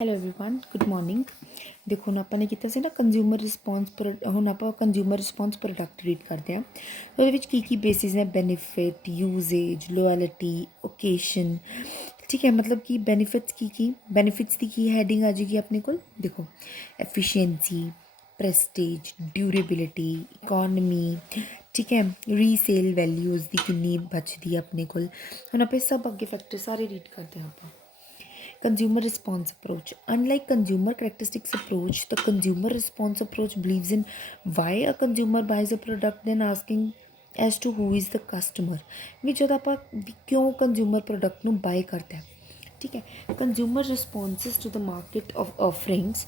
Hello everyone good morning. देखो ਹੁਣ ਆਪਾਂ ਨੇ ਕੀਤਾ ਸੀ ਨਾ ਕੰਜ਼ਿਊਮਰ ਰਿਸਪੌਂਸ ਹੁਣ ਆਪਾਂ ਕੰਜ਼ਿਊਮਰ ਰਿਸਪੌਂਸ ਪ੍ਰੋਡਕਟ ਰੀਡ ਕਰਦੇ ਹਾਂ। ਉਹਦੇ ਵਿੱਚ ਕੀ ਬੇਸਿਸ ਨੇ? Benefit, usage, loyalty, occasion. ठीक है, मतलब कि बेनिफिट्स की हैडिंग आ जाएगी अपने को। देखो एफिशिएंसी, प्रेस्टीज, ड्यूरेबिलिटी, इकॉनमी, ठीक है, रीसेल वैल्यूज़ की कितनी बचती है अपने को। हम आप सब अगे फैक्टर सारे रीड करते हैं आप। Consumer response approach. Unlike consumer characteristics approach, the consumer response approach believes in why a consumer buys a product then asking as to who is the customer। ਵੀ ਜਦ ਆਪਾਂ ਕਿਉਂ ਕੰਜ਼ਿਊਮਰ ਪ੍ਰੋਡਕਟ ਨੂੰ bye ਕਰਦਾ ਹੈ, ਠੀਕ ਹੈ। Consumer responses to the market of offerings,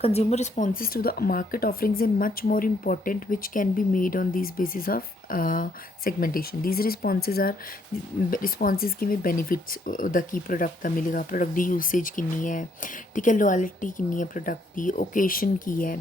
consumer responses to the market offerings are much more important, which can be made on these basis of segmentation। these responses are किमें benefits दा की product का मिलेगा, product दी usage किन्नी है, ठीक है, loyalty किन्नी है product दी, occasion की है।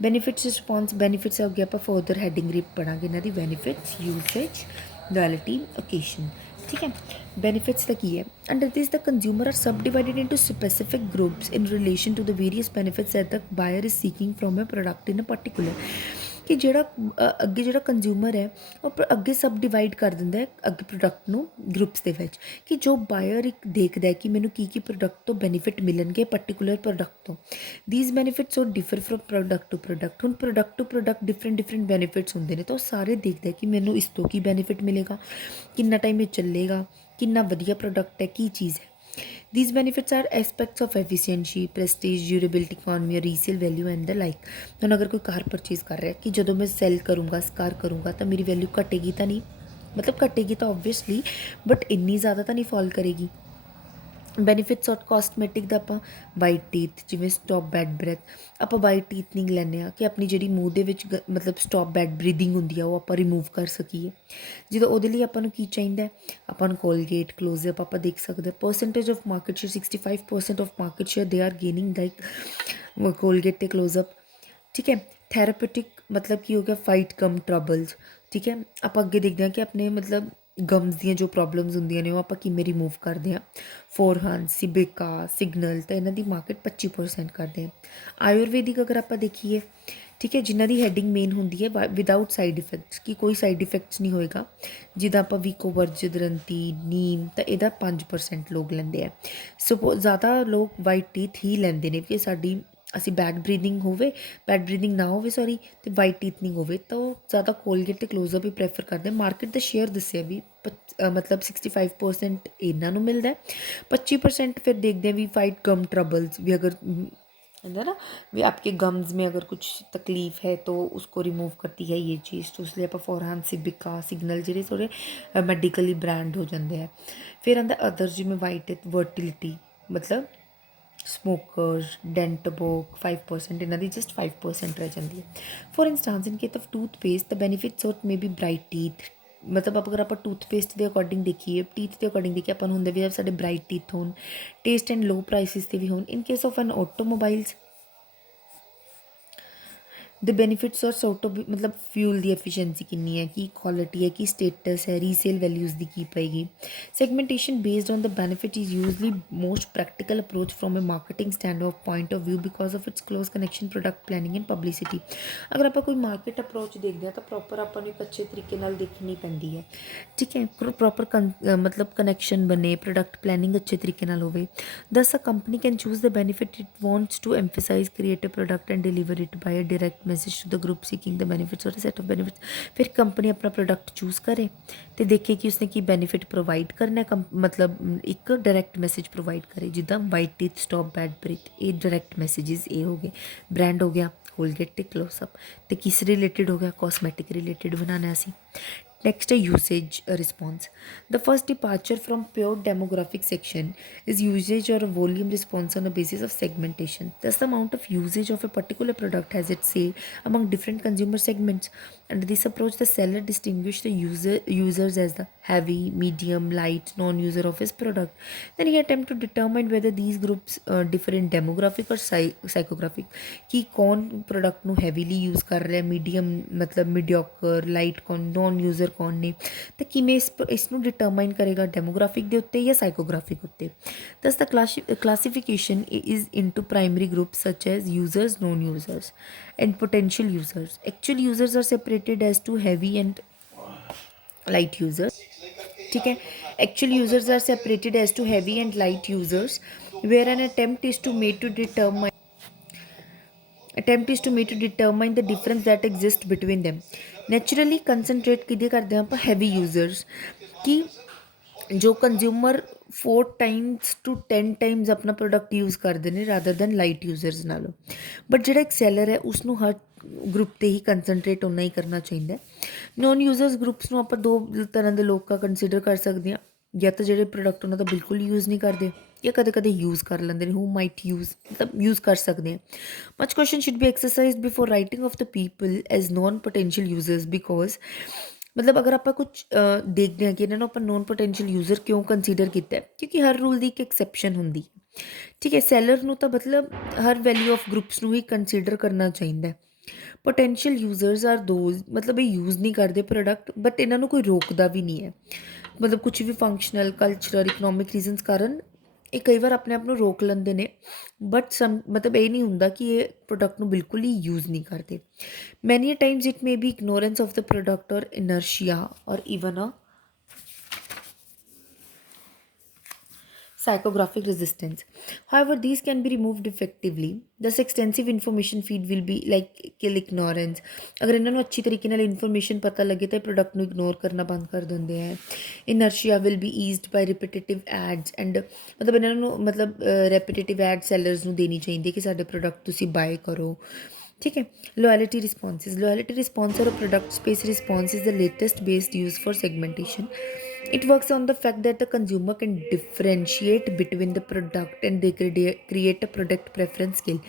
बेनिफिट्स रिस्पॉन्स, बेनिफिट्स अगे आप फर्दर हैडिंग रिप पढ़ांगे इन्हां दी, बेनिफिट्स, यूसेज, लॉयल्टी, ओकेशन, ठीक है। बेनिफिट्स का की है, under this the consumer are subdivided into specific groups in relation to the various benefits that the buyer is seeking from a product in a particular. कि ਜਿਹੜਾ ਅੱਗੇ ਜਿਹੜਾ consumer ਹੈ ਉਹ ਅੱਗੇ ਸਬ ਡਿਵਾਈਡ ਕਰ ਦਿੰਦਾ ਹੈ ਅੱਗੇ ਪ੍ਰੋਡਕਟ ਨੂੰ ਗਰੁੱਪਸ ਦੇ ਵਿੱਚ, ਕਿ ਜੋ ਬਾਇਰ ਇੱਕ ਦੇਖਦਾ ਹੈ ਕਿ ਮੈਨੂੰ ਕੀ ਪ੍ਰੋਡਕਟ ਤੋਂ ਬੈਨੀਫਿਟ ਮਿਲਣਗੇ ਪਰਟੀਕੂਲਰ ਪ੍ਰੋਡਕਟ ਤੋਂ। These benefits are differ from product to product. ਹੁਣ product to product different benefits ਹੁੰਦੇ ਨੇ, ਤਾਂ ਉਹ ਸਾਰੇ ਦੇਖਦਾ ਕਿ ਮੈਨੂੰ ਇਸ ਤੋਂ ਕੀ ਬੈਨੀਫਿਟ ਮਿਲੇਗਾ, ਕਿੰਨਾ ਟਾਈਮ ਇਹ ਚੱਲੇਗਾ, ਕਿੰਨਾ ਵਧੀਆ ਪ੍ਰੋਡਕਟ ਹੈ, ਕੀ ਚੀਜ਼ ਹੈ। These benefits are aspects of efficiency, prestige, durability, economy, resale value and the like। ਹੁਣ ਅਗਰ ਕੋਈ ਕਾਰ ਪਰਚੇਜ਼ ਕਰ ਰਿਹਾ ਕਿ ਜਦੋਂ ਮੈਂ ਸੈਲ ਕਰੂੰਗਾ, ਕਾਰ ਕਰੂੰਗਾ ਤਾਂ ਮੇਰੀ ਵੈਲਿਊ ਘਟੇਗੀ ਤਾਂ ਨਹੀਂ, ਮਤਲਬ ਘਟੇਗੀ ਤਾਂ ਓਬਵੀਅਸਲੀ, ਬਟ ਇੰਨੀ ਜ਼ਿਆਦਾ ਤਾਂ ਨਹੀਂ ਫਾਲ ਕਰੇਗੀ। ਬੈਨੀਫਿਟਸ ਔਰ ਕਾਸਮੈਟਿਕ ਦਾ ਆਪਾਂ ਵਾਈਟ ਟੀਥ, ਜਿਵੇਂ ਸਟੋਪ ਬੈਡ ਬ੍ਰੈਥ, ਆਪਾਂ ਵਾਈਟ ਟੀਥਨਿੰਗ ਲੈਂਦੇ ਹਾਂ ਕਿ ਆਪਣੀ ਜਿਹੜੀ ਮੂੰਹ ਦੇ ਵਿੱਚ ਮਤਲਬ ਸਟੋਪ ਬੈਡ ਬਰੀਦਿੰਗ ਹੁੰਦੀ ਆ ਉਹ ਆਪਾਂ ਰਿਮੂਵ ਕਰ ਸਕੀਏ। ਜਦੋਂ ਉਹਦੇ ਲਈ ਆਪਾਂ ਨੂੰ ਕੀ ਚਾਹੀਦਾ, ਆਪਾਂ ਨੂੰ ਕੋਲਗੇਟ, ਕਲੋਜ਼ਅਪ ਆਪਾਂ ਦੇਖ ਸਕਦੇ ਹਾਂ। Percentage of market share 65% of market share they are gaining like Colgate ਤੇ ਕਲੋਜ਼ਅਪ, ਠੀਕ ਹੈ। ਥੈਰਾਪਿਊਟਿਕ ਮਤਲਬ ਕੀ ਹੋ ਗਿਆ, ਫਾਈਟ ਗਮ ਟਰਬਲਸ, ਠੀਕ ਹੈ। ਆਪਾਂ ਅੱਗੇ ਦੇਖਦੇ ਹਾਂ ਕਿ ਆਪਣੇ ਮਤਲਬ ਗਮਸ ਦੀਆਂ ਜੋ ਪ੍ਰੋਬਲਮਸ ਹੁੰਦੀਆਂ ਨੇ ਉਹ ਆਪਾਂ ਕਿਵੇਂ ਰਿਮੂਵ ਕਰਦੇ ਹਾਂ। ਫੋਰਹਾਨ, ਸਿਬੇਕਾ, ਸਿਗਨਲ, ਤਾਂ ਇਹਨਾਂ ਦੀ ਮਾਰਕੀਟ 25% ਕਰਦੇ ਹਾਂ। ਆਯੁਰਵੈਦਿਕ ਅਗਰ ਆਪਾਂ ਦੇਖੀਏ, ਠੀਕ ਹੈ, ਜਿਨ੍ਹਾਂ ਦੀ ਹੈਡਿੰਗ ਮੇਨ ਹੁੰਦੀ ਹੈ ਵਿਦਾਊਟ ਸਾਈਡ ਇਫੈਕਟਸ, ਕਿ ਕੋਈ ਸਾਈਡ ਇਫੈਕਟਸ ਨਹੀਂ ਹੋਏਗਾ, ਜਿੱਦਾਂ ਆਪਾਂ ਵੀਕੋਵਰਜ, ਦਰੰਤੀ, ਨੀਮ, ਤਾਂ ਇਹਦਾ 5% ਲੋਕ ਲੈਂਦੇ ਆ। ਸੋ ਜ਼ਿਆਦਾ ਲੋਕ ਵਾਈਟ ਟੀਥ ਹੀ ਲੈਂਦੇ ਨੇ ਕਿ ਸਾਡੀ ਅਸੀਂ ਬੈਡ ਬਰੀਦਿੰਗ ਨਾ ਹੋਵੇ ਸੌਰੀ, ਅਤੇ ਵਾਈਟ ਟੀਥਨਿੰਗ ਹੋਵੇ, ਤਾਂ ਉਹ ਜ਼ਿਆਦਾ ਕੋਲਗੇਟ ਅਤੇ ਕਲੋਜ਼ਅਪ ਹੀ ਪ੍ਰੈਫਰ ਕਰਦੇ। ਮਾਰਕੀਟ ਦਾ ਸ਼ੇਅਰ ਦੱਸਿਆ ਵੀ ਮਤਲਬ 65% ਇਹਨਾਂ ਨੂੰ ਮਿਲਦਾ, 25% ਫਿਰ ਦੇਖਦੇ हैं भी फाइट गम ट्रबल्स भी, अगर है ना भी आपके गम्स में अगर कुछ तकलीफ है तो उसको रिमूव करती है ये चीज़, तो इसलिए आप फॉरहान, सिबिका, सिग्नल ਜਿਹੜੇ थोड़े मैडिकली ब्रांड हो जाते हैं। फिर आंदा अदर जिमें वाइट वर्टिलिटी, मतलब ਸਮੋਕਰਸ, ਡੈਂਟਬੋਕ 5%, ਇਹਨਾਂ ਦੀ ਜਸਟ 5% ਰਹਿ ਜਾਂਦੀ ਹੈ। For instance in case of toothpaste the benefits ਔਰ ਮੇ ਬੀ ਬ੍ਰਾਈਟ ਟੀਥ, ਮਤਲਬ ਅਗਰ ਆਪਾਂ ਟੂਥਪੇਸਟ ਦੇ ਅਕੋਰਡਿੰਗ ਦੇਖੀਏ, ਟੀਥ ਦੇ ਅਕੋਰਡਿੰਗ ਦੇਖੀਏ, ਆਪਾਂ ਨੂੰ ਹੁੰਦੇ ਵੀ ਸਾਡੇ ਬ੍ਰਾਈਟ ਟੀਥ ਹੋਣ, ਟੇਸਟ ਐਂਡ ਲੋ ਪ੍ਰਾਈਸਿਸ 'ਤੇ ਵੀ ਹੋਣ। In case of an automobiles ਦੇ ਬੈਨੀਫਿਟਸ ਔਰ ਸੋਰਟ ਆਫ ਮਤਲਬ ਫਿਊਲ ਦੀ ਐਫੀਸ਼ੀਐਂਸੀ ਕਿੰਨੀ ਹੈ, ਕੀ ਕੁਆਲਿਟੀ ਹੈ, ਕੀ ਸਟੇਟਸ ਹੈ, ਰੀਸੇਲ ਵੈਲਿਊਜ਼ ਦੀ ਕੀ ਪਏਗੀ। Segmentation based on the benefit is usually most practical approach from a marketing stand of point of view because of its close connection, product planning and publicity. ਅਗਰ ਆਪਾਂ ਕੋਈ market approach ਦੇਖਦੇ ਹਾਂ ਤਾਂ proper ਆਪਾਂ ਨੂੰ ਇੱਕ ਅੱਛੇ ਤਰੀਕੇ ਨਾਲ ਦੇਖਣੀ ਪੈਂਦੀ ਹੈ, ਠੀਕ ਹੈ। ਪ੍ਰੋਪਰ ਮਤਲਬ ਕਨੈਕਸ਼ਨ ਬਣੇ, ਪ੍ਰੋਡਕਟ ਪਲੈਨਿੰਗ ਅੱਛੇ ਤਰੀਕੇ ਨਾਲ ਹੋਵੇ। Thus a company can choose the benefit it wants to emphasize, create a product and deliver it by a direct message to the group seeking the benefits और set of benefits. फिर company अपना product choose करे तो देखे कि उसने की benefit provide करना है, मतलब एक डायरैक्ट मैसेज प्रोवाइड करे, जिदा white teeth, stop bad breath, ये डायरैक्ट मैसेजेस ये हो गए। ब्रांड हो गया कोलगेट ते क्लोजअप, तो किस रिलेटेड हो गया, कॉस्मैटिक रिलेटेड बनाना सी। नेक्स्ट है usage response. The first departure from pure demographic section is usage or a volume response on the basis of segmentation. Thus, the amount of usage of a particular product has its say among different consumer segments. Under this approach, the seller distinguishes the users as the heavy, medium, light, non-user of his product. Then he attempts to determine whether these groups differ in demographic or psychographic. कि कौन product ਨੂੰ heavily use कर रहा है, medium मतलब mediocre, light कौन, non user ਕੌਣ ਨੇ ਤੇ ਕਿਵੇਂ ਇਸ ਨੂੰ ਡਿਟਰਮਾਈਨ ਕਰੇਗਾ ਡੈਮੋਗ੍ਰਾਫਿਕ ਦੇ ਉੱਤੇ ਜਾਂ ਸਾਈਕੋਗ੍ਰਾਫਿਕ ਉੱਤੇ। ਦਸ ਦਾ classification is into primary groups such as users, known users and potential users. Actual users are separated as to heavy and light users, ठीक है। Actual users are separated as to heavy and light users where an attempt is to made to determine the difference that exists between them. Naturally concentrate ਕਿਹਦੇ ਕਰਦੇ ਹਾਂ ਆਪਾਂ heavy users ਕਿ ਜੋ consumer 4 times to 10 times ਆਪਣਾ product use ਕਰਦੇ ਨੇ rather then light users ਨਾਲੋਂ। ਬਟ ਜਿਹੜਾ ਇੱਕ ਸੈਲਰ ਹੈ ਉਸਨੂੰ ਹਰ ਗਰੁੱਪ 'ਤੇ ਹੀ ਕੰਸਨਟਰੇਟ ਓਨਾ ਹੀ ਕਰਨਾ ਚਾਹੀਦਾ। ਨੋਨ ਯੂਜ਼ਰਸ ਗਰੁੱਪਸ ਨੂੰ ਆਪਾਂ 2 ਤਰ੍ਹਾਂ ਦੇ ਲੋਕਾਂ ਕੰਸੀਡਰ ਕਰ ਸਕਦੇ ਹਾਂ, ਜਾਂ ਤਾਂ ਜਿਹੜੇ ਪ੍ਰੋਡਕਟ ਉਹਨਾਂ ਦਾ ਬਿਲਕੁਲ ਯੂਜ਼ ਨਹੀਂ ਕਰਦੇ ਜਾਂ ਕਦੇ ਕਦੇ ਯੂਜ਼ ਕਰ ਲੈਂਦੇ ਨੇ, ਹੂ ਮਾਈਟ ਯੂਜ਼ ਮਤਲਬ ਯੂਜ਼ ਕਰ ਸਕਦੇ ਹਾਂ। Much question should be exercise before writing of the people as non potential users because ਮਤਲਬ ਅਗਰ ਆਪਾਂ ਕੁਛ ਦੇਖਦੇ ਹਾਂ ਕਿ ਇਹਨਾਂ ਨੂੰ ਆਪਾਂ ਨੋਨ ਪੋਟੈਂਸ਼ੀਅਲ ਯੂਜ਼ਰ ਕਿਉਂ ਕੰਸੀਡਰ ਕੀਤਾ, ਕਿਉਂਕਿ ਹਰ ਰੂਲ ਦੀ ਇੱਕ ਐਕਸੈਪਸ਼ਨ ਹੁੰਦੀ, ਠੀਕ ਹੈ। ਸੈਲਰ ਨੂੰ ਤਾਂ ਮਤਲਬ ਹਰ ਵੈਲਿਊ ਆਫ ਗਰੁੱਪਸ ਨੂੰ ਹੀ ਕੰਸੀਡਰ ਕਰਨਾ ਚਾਹੀਦਾ। ਪੋਟੈਂਸ਼ੀਅਲ ਯੂਜ਼ਰਸ ਆਰ ਦੋਜ਼ ਮਤਲਬ ਇਹ ਯੂਜ਼ ਨਹੀਂ ਕਰਦੇ ਪ੍ਰੋਡਕਟ ਬਟ ਇਹਨਾਂ ਨੂੰ ਕੋਈ ਰੋਕਦਾ ਵੀ ਨਹੀਂ ਹੈ, ਮਤਲਬ ਕੁਛ ਵੀ ਫੰਕਸ਼ਨਲ ਕਲਚਰਲ ਇਕਨੋਮਿਕ ਰੀਜ਼ਨਸ ਕਾਰਨ ਇਹ ਕਈ ਵਾਰ ਆਪਣੇ ਆਪ ਨੂੰ ਰੋਕ ਲੈਂਦੇ ਨੇ ਬਟ ਮਤਲਬ ਇਹ ਨਹੀਂ ਹੁੰਦਾ ਕਿ ਇਹ ਪ੍ਰੋਡਕਟ ਨੂੰ ਬਿਲਕੁਲ ਹੀ ਯੂਜ਼ ਨਹੀਂ ਕਰਦੇ। Many times it may be ignorance of the product ਔਰ ਇਨਰਸ਼ੀਆ ਔਰ even a psychographic resistance. However, these can be removed effectively. Thus, extensive information feed will be like kill ignorance. अगर इन्होंने अच्छी तरीके नाल information पता लगे तो प्रोडक्ट ਨੂੰ इग्नोर करना बंद कर देंगे हैं। Inertia will be eased by repetitive ads and मतलब इन्हों ਨੂੰ मतलब repetitive ad sellers ਨੂੰ ਦੇਣੀ ਚਾਹੀਦੀ ਕਿ ਸਾਡੇ ਪ੍ਰੋਡਕਟ ਤੁਸੀਂ ਬਾਏ ਕਰੋ, ठीक है। Loyalty response or a product space response is the latest based use for segmentation. It works on the fact that the consumer can differentiate between the product and they create a product preference scale.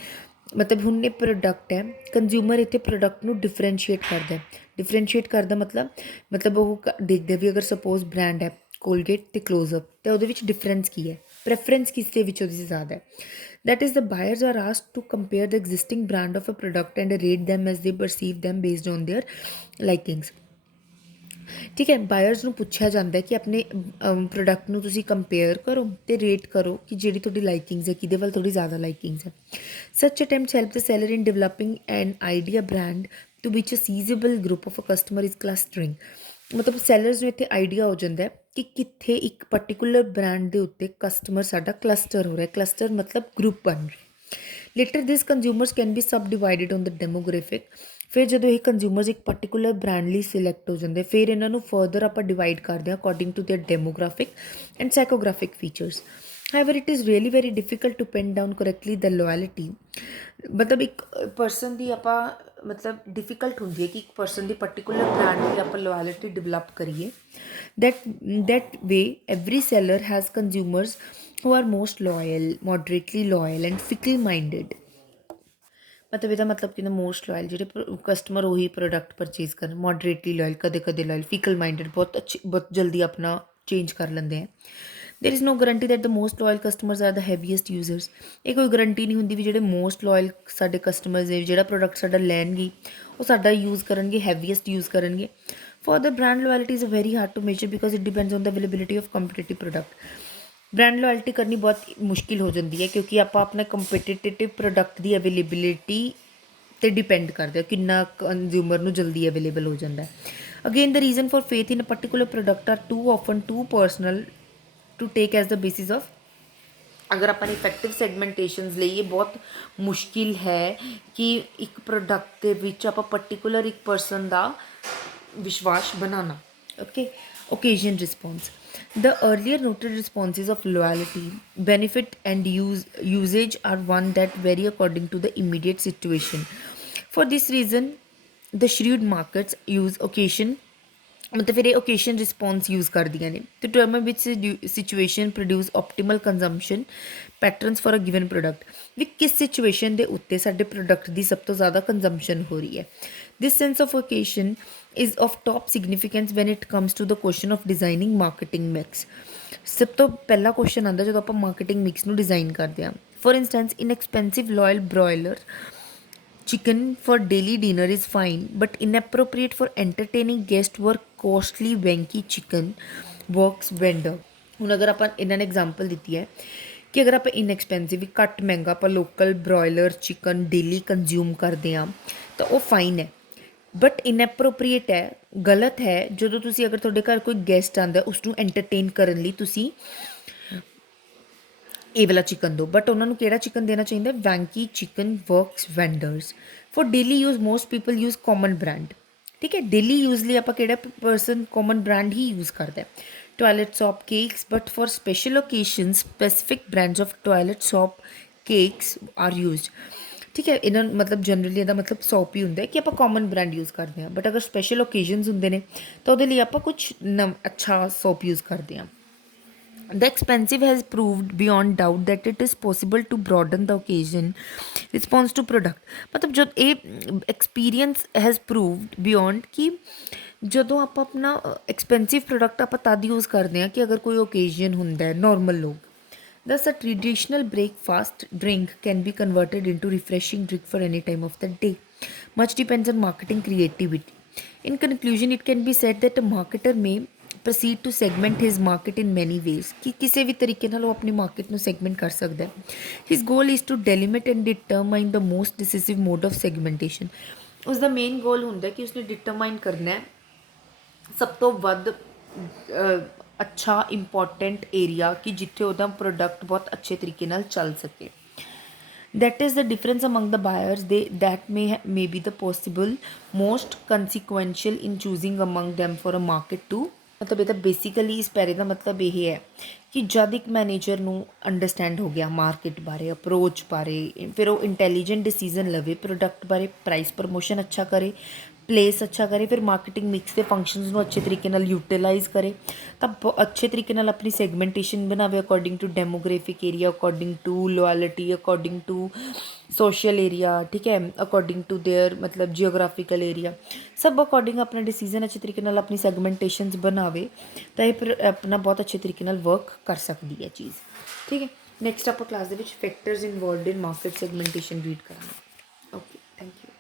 मतलब ਹੁਣ ਇਹ product ਹੈ, consumer ਇੱਥੇ product ਨੂੰ differentiate ਕਰਦਾ ਮਤਲਬ ਉਹ ਦੇਖਦੇ ਵੀ ਅਗਰ ਸਪੋਜ਼ ਬ੍ਰਾਂਡ ਹੈ ਕੋਲਗੇਟ ਅਤੇ ਕਲੋਜ਼ਅਪ ਅਤੇ ਉਹਦੇ ਵਿੱਚ ਡਿਫਰੈਂਸ ਕੀ ਹੈ, ਪ੍ਰੈਫਰੈਂਸ ਕਿਸ ਦੇ ਵਿੱਚ ਉਹਦੀ ਜ਼ਿਆਦਾ ਹੈ। That is, the buyers are asked to compare the existing brand of a product and rate them as they perceive them based on their likings. ਠੀਕ ਹੈ, ਬਾਇਰਸ ਨੂੰ ਪੁੱਛਿਆ ਜਾਂਦਾ ਕਿ ਆਪਣੇ ਪ੍ਰੋਡਕਟ ਨੂੰ ਤੁਸੀਂ ਕੰਪੇਅਰ ਕਰੋ ਅਤੇ ਰੇਟ ਕਰੋ ਕਿ ਜਿਹੜੀ ਤੁਹਾਡੀ ਲਾਈਕਿੰਗਸ ਹੈ ਕਿਹਦੇ ਵੱਲ ਥੋੜ੍ਹੀ ਜ਼ਿਆਦਾ ਲਾਈਕਿੰਗਸ ਹੈ। Such attempts help the seller in developing an idea brand to which a sizeable group of a customer is clustering. ਮਤਲਬ ਸੈਲਰਸ ਨੂੰ ਇੱਥੇ ਆਈਡੀਆ ਹੋ ਜਾਂਦਾ ਕਿ ਕਿੱਥੇ ਇੱਕ ਪਰਟੀਕੂਲਰ ਬ੍ਰਾਂਡ ਦੇ ਉੱਤੇ ਕਸਟਮਰ ਸਾਡਾ ਕਲਸਟਰ ਹੋ ਰਿਹਾ, ਕਲਸਟਰ ਮਤਲਬ ਗਰੁੱਪ ਬਣ ਰਿਹਾ। Later this consumers can be sub divided on the demographic. ਫਿਰ ਜਦੋਂ ਇਹ ਕੰਜ਼ਿਊਮਰਸ ਇੱਕ ਪਰਟੀਕੂਲਰ ਬ੍ਰਾਂਡ ਲਈ ਸਿਲੈਕਟ ਹੋ ਜਾਂਦੇ ਫਿਰ ਇਹਨਾਂ ਨੂੰ ਫਰਦਰ ਆਪਾਂ ਡਿਵਾਈਡ ਕਰਦੇ ਹਾਂ according to their demographic and psychographic features. However it is really very difficult to pin down correctly the loyalty. ਮਤਲਬ ਇੱਕ ਪਰਸਨ ਦੀ ਆਪਾਂ ਮਤਲਬ ਡਿਫੀਕਲਟ ਹੁੰਦੀ ਹੈ ਕਿ ਇੱਕ ਪਰਸਨ ਦੀ ਪਰਟੀਕੂਲਰ ਬ੍ਰਾਂਡ ਦੀ ਆਪਾਂ ਲੋਇਲਟੀ ਡਿਵੈਲਪ ਕਰੀਏ। that way every seller has consumers who are most loyal, moderately loyal and fickle minded। ਮਤਲਬ ਇਹਦਾ ਮਤਲਬ ਕਿ ਮੋਸਟ ਲੋਇਲ ਜਿਹੜੇ ਕਸਟਮਰ ਉਹੀ ਪ੍ਰੋਡਕਟ ਪਰਚੇਜ਼ ਕਰਨ, ਮੋਡਰੇਟਲੀ ਲੋਇਲ ਕਦੇ ਕਦੇ ਲੋਇਲ, ਫਿਕਲ ਮਾਈਂਡਡ ਬਹੁਤ ਜਲਦੀ ਆਪਣਾ ਚੇਂਜ ਕਰ ਲੈਂਦੇ ਹੈ। There is no guarantee that the most loyal customers are the heaviest users. ਇਹ ਕੋਈ ਗਰੰਟੀ ਨਹੀਂ ਹੁੰਦੀ ਵੀ ਜਿਹੜੇ ਮੋਸਟ ਲੋਇਲ ਸਾਡੇ ਕਸਟਮਰਸ ਹੈ ਜਿਹੜਾ ਪ੍ਰੋਡਕਟ ਸਾਡਾ ਲੈਣਗੇ ਉਹ ਸਾਡਾ ਯੂਜ਼ ਕਰਨਗੇ, ਹੈਵੀਐਸਟ ਯੂਜ਼ ਕਰਨਗੇ। For the brand loyalty is very hard to measure because it depends on the availability of competitive product। Brand loyalty ਕਰਨੀ ਬਹੁਤ ਮੁਸ਼ਕਿਲ ਹੋ ਜਾਂਦੀ ਹੈ ਕਿਉਂਕਿ ਆਪਾਂ ਆਪਣਾ ਕੰਪੀਟੀਟਿਵ ਪ੍ਰੋਡਕਟ ਦੀ ਅਵੇਲੇਬਿਲਿਟੀ 'ਤੇ ਡਿਪੈਂਡ ਕਰਦੇ ਹਾਂ ਕਿੰਨਾ ਕੰਜ਼ਿਊਮਰ ਨੂੰ ਜਲਦੀ ਅਵੇਲੇਬਲ ਹੋ ਜਾਂਦਾ। Again the reason for faith in a particular product are too often too personal to take as the basis of. ਅਗਰ ਆਪਾਂ ਇਫੈਕਟਿਵ ਸੈਗਮੈਂਟੇਸ਼ਨਸ ਲਈ ਇਹ ਬਹੁਤ ਮੁਸ਼ਕਿਲ ਹੈ ਕਿ ਇੱਕ ਪ੍ਰੋਡਕਟ ਦੇ ਵਿੱਚ ਆਪਾਂ ਪਰਟੀਕੂਲਰ ਇੱਕ ਪਰਸਨ ਦਾ ਵਿਸ਼ਵਾਸ ਬਣਾਉਣਾ। Okay, occasion response. The earlier noted responses of loyalty, benefit and usage are one that vary according to the immediate situation. For this reason, the shrewd markets use occasion ਮਤਲਬ ਫਿਰ ਇਹ occasion response use ਕਰਦੀਆਂ ਨੇ to determine which situation produce optimal consumption patterns for a given product. ਵੀ ਕਿਸ situation ਦੇ ਉੱਤੇ ਸਾਡੇ ਪ੍ਰੋਡਕਟ ਦੀ ਸਭ ਤੋਂ ਜ਼ਿਆਦਾ ਕੰਜ਼ੰਪਸ਼ਨ ਹੋ ਰਹੀ ਹੈ। This sense of occasion is of top significance when it comes to the question of designing marketing mix. ਸਭ ਤੋਂ ਪਹਿਲਾ ਕੁਐਸਚਨ ਆਉਂਦਾ ਜਦੋਂ ਆਪਾਂ ਮਾਰਕੀਟਿੰਗ ਮਿਕਸ ਨੂੰ ਡਿਜ਼ਾਈਨ ਕਰਦੇ ਹਾਂ। For instance inexpensive loyal broiler chicken for daily dinner is fine but inappropriate for entertaining guests were costly wanky chicken works vendor। ਹੁਣ ਅਗਰ ਆਪਾਂ ਇਹਨਾਂ ਨੇ ਐਗਜ਼ਾਮਪਲ ਦਿੱਤੀ ਹੈ ਕਿ ਅਗਰ ਆਪਾਂ ਇਨਐਕਸਪੈਂਸਿਵ ਵੀ ਘੱਟ ਮਹਿੰਗਾ ਆਪਾਂ ਲੋਕਲ ਬ੍ਰੋਇਲਰ ਚਿਕਨ ਡੇਲੀ ਕੰਜ਼ਿਊਮ ਕਰਦੇ ਹਾਂ ਤਾਂ ਉਹ ਫਾਈਨ ਹੈ ਬਟ ਇਨਐਪਰੋਪਰੀਏਟ ਹੈ ਗਲਤ ਹੈ ਜਦੋਂ ਤੁਸੀਂ ਅਗਰ ਤੁਹਾਡੇ ਘਰ ਕੋਈ ਗੈਸਟ ਆਉਂਦਾ ਉਸਨੂੰ ਐਂਟਰਟੇਨ ਕਰਨ ਲਈ ਤੁਸੀਂ ਇਹ ਵਾਲਾ ਚਿਕਨ ਦਿਓ ਬਟ ਉਹਨਾਂ ਨੂੰ ਕਿਹੜਾ ਚਿਕਨ ਦੇਣਾ ਚਾਹੀਦਾ Venky chicken works wonders for daily use most people use common brand ਠੀਕ ਹੈ ਡੇਲੀ ਯੂਜ਼ ਲਈ ਆਪਾਂ ਕਿਹੜਾ ਪਰਸਨ ਕਾਮਨ ਬ੍ਰਾਂਡ ਹੀ ਯੂਜ਼ ਕਰਦਾ toilet soap cakes but for special occasions specific brands of toilet soap cakes are used ਠੀਕ ਹੈ ਇਹਨਾਂ ਮਤਲਬ ਜਨਰਲੀ ਇਹਦਾ ਮਤਲਬ ਸੌਪ ਹੀ ਹੁੰਦਾ ਕਿ ਆਪਾਂ ਕਾਮਨ ਬ੍ਰਾਂਡ ਯੂਜ਼ ਕਰਦੇ ਹਾਂ ਬਟ ਅਗਰ ਸਪੈਸ਼ਲ ਓਕੇਜ਼ਨਸ ਹੁੰਦੇ ਨੇ ਤਾਂ ਉਹਦੇ ਲਈ ਆਪਾਂ ਕੁਛ ਅੱਛਾ ਸੌਪ ਯੂਜ਼ ਕਰਦੇ ਹਾਂ The expensive has proved beyond doubt that it is possible to broaden the occasion response to product ਮਤਲਬ ਜਦ ਇਹ experience has proved beyond ਕਿ ਜਦੋਂ ਆਪਾਂ ਆਪਣਾ ਐਕਸਪੈਂਸਿਵ ਪ੍ਰੋਡਕਟ ਆਪਾਂ ਤਦ ਯੂਜ਼ ਕਰਦੇ ਹਾਂ ਕਿ ਅਗਰ ਕੋਈ ਓਕੇਜ਼ਨ ਹੁੰਦਾ ਹੈ ਨੋਰਮਲ ਲੋਕ Thus, a traditional breakfast drink can be converted into refreshing drink for any time of the day. Much depends on marketing creativity. In conclusion, it can be said that a marketer may proceed to segment his market in many ways ਕਿ ਕਿਸੇ ਵੀ ਤਰੀਕੇ ਨਾਲ ਉਹ ਆਪਣੀ market ਨੂੰ segment ਕਰ ਸਕਦਾ ਹੈ his goal is to delimit and determine the most decisive mode of segmentation ਉਸਦਾ ਮੇਨ ਗੋਲ ਹੁੰਦਾ ਕਿ ਉਸਨੇ ਡਿਟਰਮਾਈਨ ਕਰਨਾ ਹੈ ਸਭ ਤੋਂ ਵੱਧ ਅੱਛਾ ਇੰਪੋਰਟੈਂਟ ਏਰੀਆ ਕਿ ਜਿੱਥੇ ਉਹਦਾ ਪ੍ਰੋਡਕਟ ਬਹੁਤ ਅੱਛੇ ਤਰੀਕੇ ਨਾਲ ਚੱਲ ਸਕੇ that is the difference among the buyers that may be the possible most consequential in choosing among them for a market to ਮਤਲਬ ਇਹ ਤਾਂ ਬੇਸਿਕਲੀ ਇਸ ਪੈਰੇ ਦਾ ਮਤਲਬ ਇਹ ਹੈ ਕਿ ਜਦ ਇੱਕ ਮੈਨੇਜਰ ਨੂੰ ਅੰਡਰਸਟੈਂਡ ਹੋ ਗਿਆ ਮਾਰਕੀਟ ਬਾਰੇ ਅਪਰੋਚ ਬਾਰੇ ਫਿਰ ਉਹ ਇੰਟੈਲੀਜੈਂਟ ਡਿਸੀਜ਼ਨ ਲਵੇ ਪ੍ਰੋਡਕਟ ਬਾਰੇ ਪ੍ਰਾਈਸ ਪ੍ਰਮੋਸ਼ਨ ਅੱਛਾ ਕਰੇ ਪਲੇਸ ਅੱਛਾ ਕਰੇ ਫਿਰ ਮਾਰਕੀਟਿੰਗ ਮਿਕਸ ਦੇ ਫੰਕਸ਼ਨਸ ਨੂੰ ਅੱਛੇ ਤਰੀਕੇ ਨਾਲ ਯੂਟੀਲਾਈਜ਼ ਕਰੇ ਤਾਂ ਅੱਛੇ ਤਰੀਕੇ ਨਾਲ ਆਪਣੀ ਸੈਗਮੈਂਟੇਸ਼ਨ ਬਣਾਵੇ according to demographic area according to loyalty according to social area ਠੀਕ ਹੈ ਅਕੋਰਡਿੰਗ ਟੂ ਦੇਅਰ ਮਤਲਬ ਜੀਓਗ੍ਰਾਫਿਕਲ ਏਰੀਆ ਸਭ ਅਕੋਰਡਿੰਗ ਆਪਣਾ ਡਿਸੀਜ਼ਨ ਅੱਛੇ ਤਰੀਕੇ ਨਾਲ ਆਪਣੀ ਸੈਗਮੈਂਟੇਸ਼ਨਸ ਬਣਾਵੇ ਤਾਂ ਇਹ ਆਪਣਾ ਬਹੁਤ ਅੱਛੇ ਤਰੀਕੇ ਨਾਲ ਵਰਕ ਕਰ ਸਕਦੀ ਹੈ ਚੀਜ਼ ਠੀਕ ਹੈ ਨੈਕਸਟ ਆਪਾਂ ਕਲਾਸ ਦੇ ਵਿੱਚ factors involved in market segmentation read ਕਰਾਂਗੇ ਓਕੇ ਥੈਂਕ ਯੂ